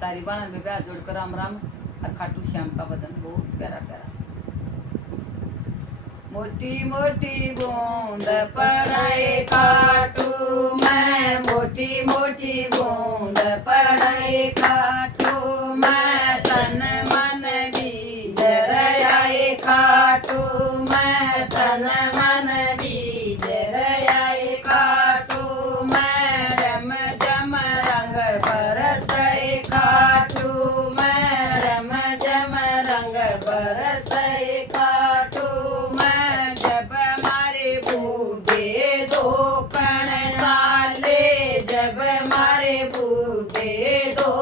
सारी बाणा में हाथ जोड़कर राम राम। और खाटू श्याम का भजन बहुत प्यारा प्यारा। मोटी मोटी बूंद पड़े खाटू मैं, मोटी मोटी बूंद पड़े खाटू मैं, तन मन बीज रयाए खाटू मैं, तन मन बीज रयाए खाटू मैं, रम जम रंग बरसे खाटू मैं, रम जम रंग बरसे खाटू मैं, जब मारे बूढ़े दो कण चाले, जब मारे बूढ़े दो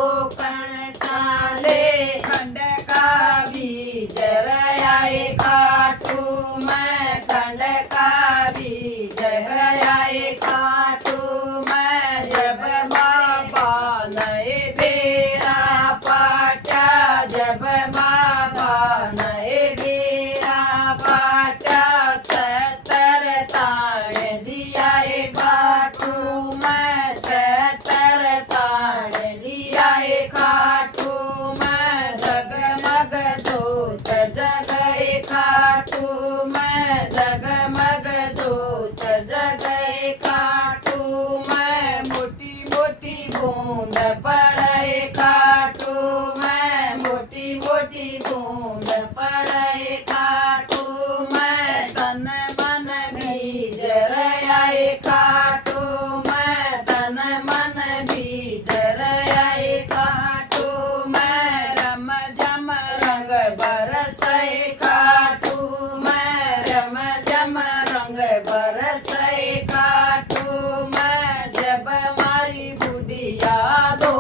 कण चाले, खंड का बीज रयाए खाटू मैं, खंड का बीज रयाए खाटू मैं, जब बाबा नए बेरा पाटा, जब बाबा नए बेरा पाटा, छतर ताण दिया खाटू मैं, छतर ताण दिया खाटू मैं, जगमग जोत जगए खाटू मैं, जगमग जोत जगए खाटू मैं, मोटी मोटी बूंद पड़े खाटू मैं, मोटी मोटी बूंद पड़े खाटू मैं, तन मन बीज रयाए खाटू मैं, तन मन बीज रयाए खाटू मैं, रम जम रंग बरसे खाटू मैं, रम जम रंग बरसे खाटू मैं, जब मारी बुढ़िया दो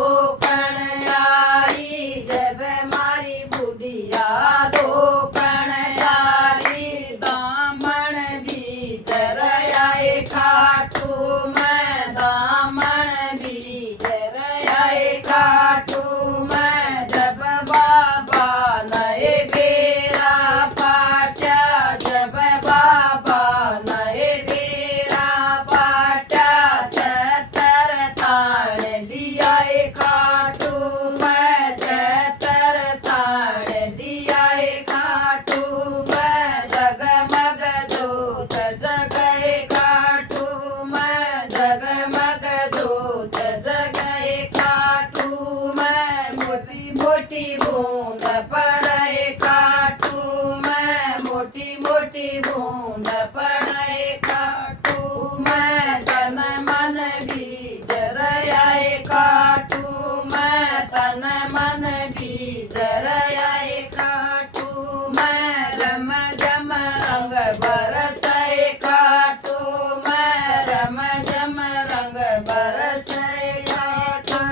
कण आई, जब मारी बुढ़िया दो कण आई, दामन बीज रयाए खाटू मैं, दामन बीज रयाए खाटू मैं, जब बाबा नए बेरा पाटा, जब बाबा नए बेरा पाटा, छतर ताण दिया खाटू मैं, छतर ताण दिया खाटू मैं, जगमग जोत जगए खाटू मैं, जगमग जोत जगए खाटू मैं, मोटी मोटी बूंद पड़े खाटू मैं, मोटी मोटी बूंद पड़े खाटू मैं, तन मन बीज रयाए खाटू मैं, तन मन बीज रयाए खाटू मैं, रम जम रंग बरसे खाटू मैं, रम जम रंग बरसे खाटू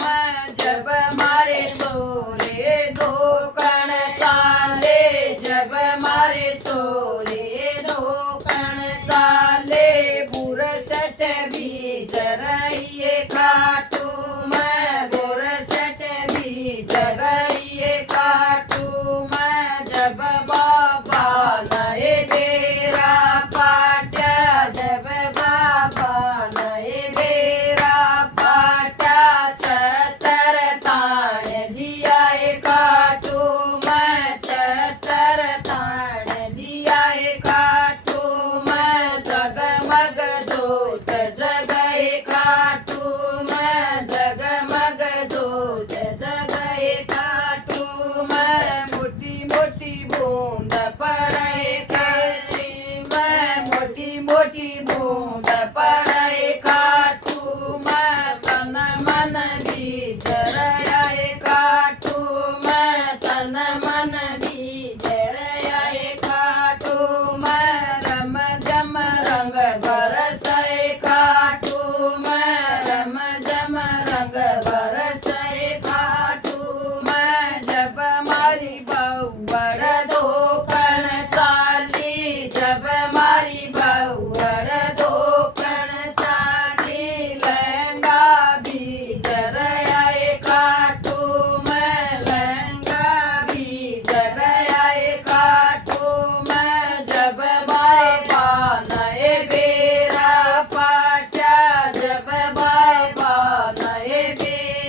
मैं, जब मारे चोरे दो कण चाले, जब मारे चोरे दो कण चाले, बुरसट बीज रहिए खाटू मैं, बुरसट बीज गइए खाटू मैं, जब बाबा नए बेरा पाटा, जब बाबा नए बेरा पाटा, छतर ताण दिया खाटू मैं, छतर ताण दिया खाटू मैं, जगमग जोत जगए खाटू मैं, जगमग जोत जगए खाटू मैं, मोटी मोटी बूंद पड़े खाटू मैं, मोटी मोटी बूंद पड़े खाटू मैं, तन मन बीज रयाए खाटू मैं, तन मन बीज रयाए खाटू मैं, रम जम रंग बरसे खाटू मैं, रम जम रंग बरसे खाटू मैं, जब मारी बहुवर दो कण चाली, जब मारी बहुवर दो कण चाली, लहंगा बीज रयाए खाटू मैं, लहंगा बीज रयाए खाटू मैं, जब बाबा नए बेरा पाटा, जब बाबा नए बेरा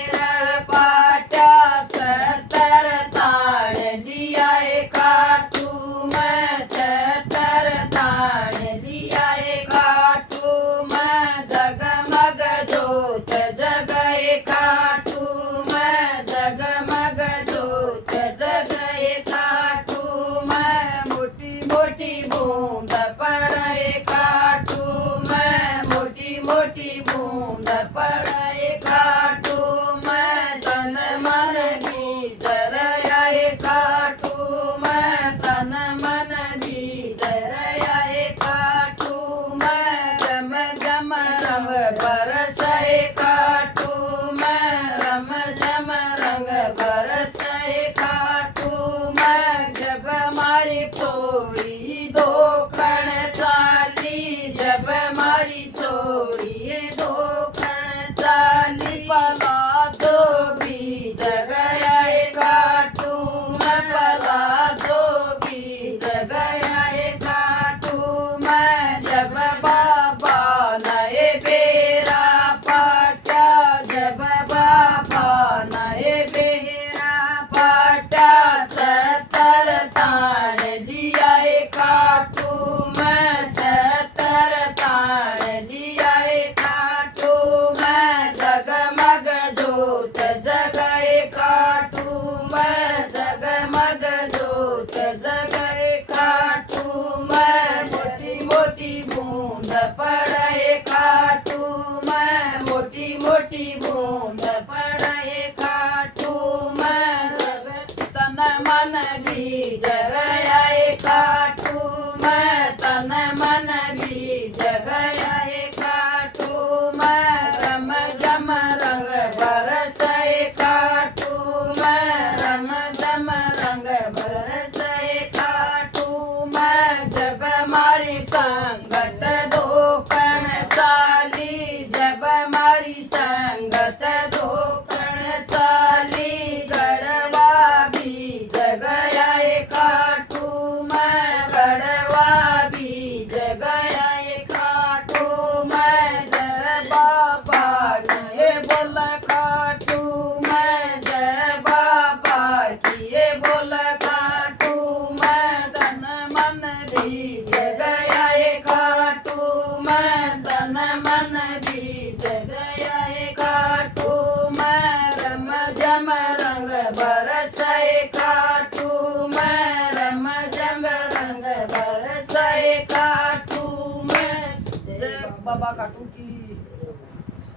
की